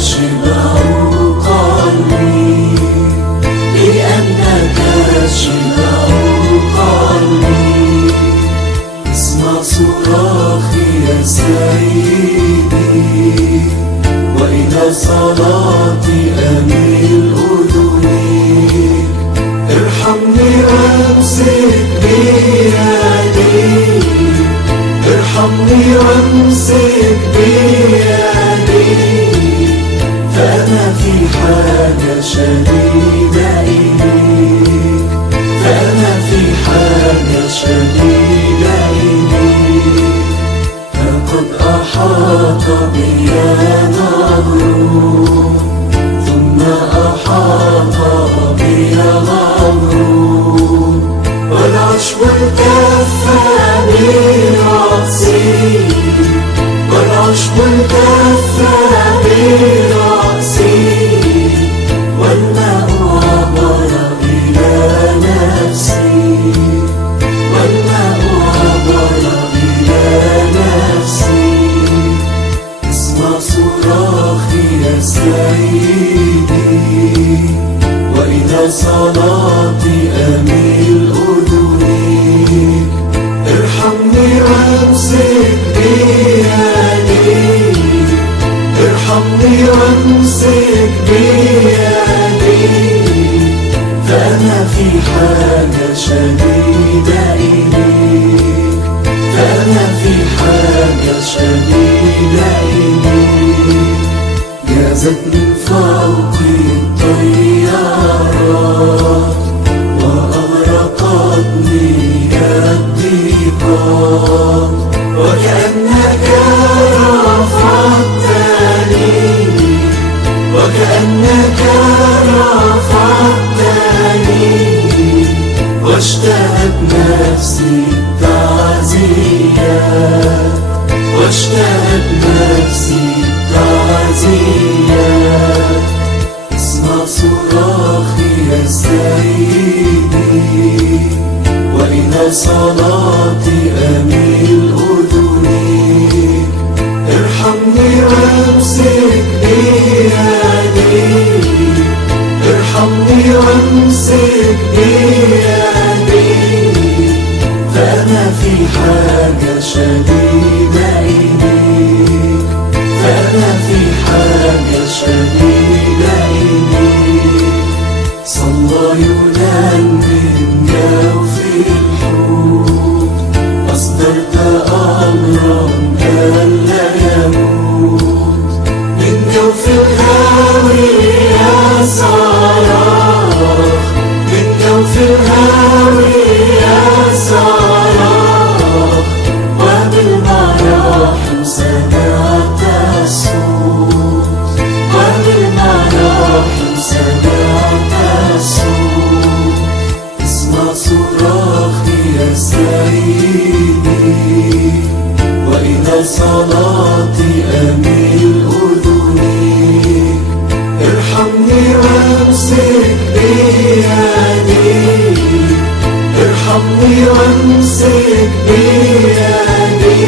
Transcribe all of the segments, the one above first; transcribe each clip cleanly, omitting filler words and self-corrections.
شبع قلبي، لأنك شبع قلبي. اسمع صراخي يا سيدي، وإلى صلاتي أميل أذني. ارحمني وامسك بيدي، ارحمني وامسك بيدي، فأنا في حاجة شديدة إليك، فأنا في حاجة شديدة إليك. لقد أحاط بي نهر، ثم أحاط بي غمر، والعشب التف برأسي، والعشب التف برأسي، والماء عبر إلى نفسي، والماء عبر إلى نفسي. اسمع صراخي يا سيدي، وإلى صلاتي أميل أذني. ارحمني وامسك بيدي، ارحمني وامسك بيدي، فأنا في حاجة شديدة إليك، فأنا في حاجة شديدة إليك. جازت من فوقي الطيارات، وأغرقتني الضيقات، وكأنك رفعتني، وكأنك رفعتني، واشتهت نفسي التعزيات، واشتهت نفسي التعزيات. اسمع صراخي يا سيدي، وإلى صلاتي أميل أذني. ارحمني وامسك بيدي، ارحمني وامسك بيدي، فأنا في حاجة شديدة إليك، فأنا في حاجة شديدة إليك. صلى يونان من جوف الحوت، أصدرت أمرا ألا يموت. من جوف الهاوية صراخ، من جوف الهاوية صراخ، وبالمراحم سمعت الصوت، وبالمراحم سمعت الصوت. اسمع صراخي يا سيدي، وإلى صلاتي أميل أذني. ارحمني وامسك بيدي، ارحمني وامسك بيدي،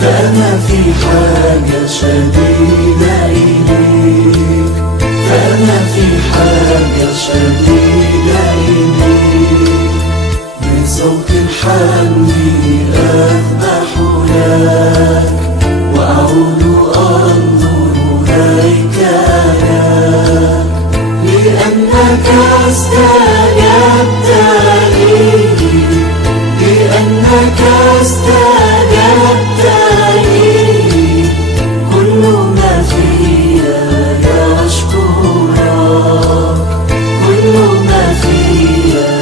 فأنا في حاجة شديدة إليك، فأنا في حاجة شديدة إليك. بصوت الحمد أذبح لك، وأعود أنظر هيكلك، لأنك استجبت لي، لأنك استجبت لي. كل ما فيا يشكرك، كل ما فيا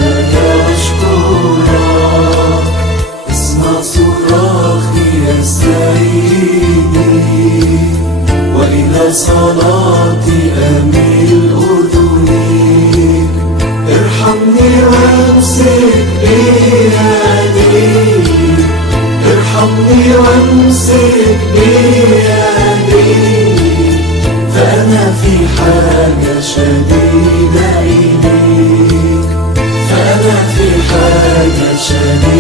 يشكرك. اسمع صراخي يا سيدي، وإلى صلاتي أميل أذني. ارحمني وامسك بيدي، ارحمني وامسك بيدي، فأنا في حاجة شديدة إليك، فأنا في حاجة شديدة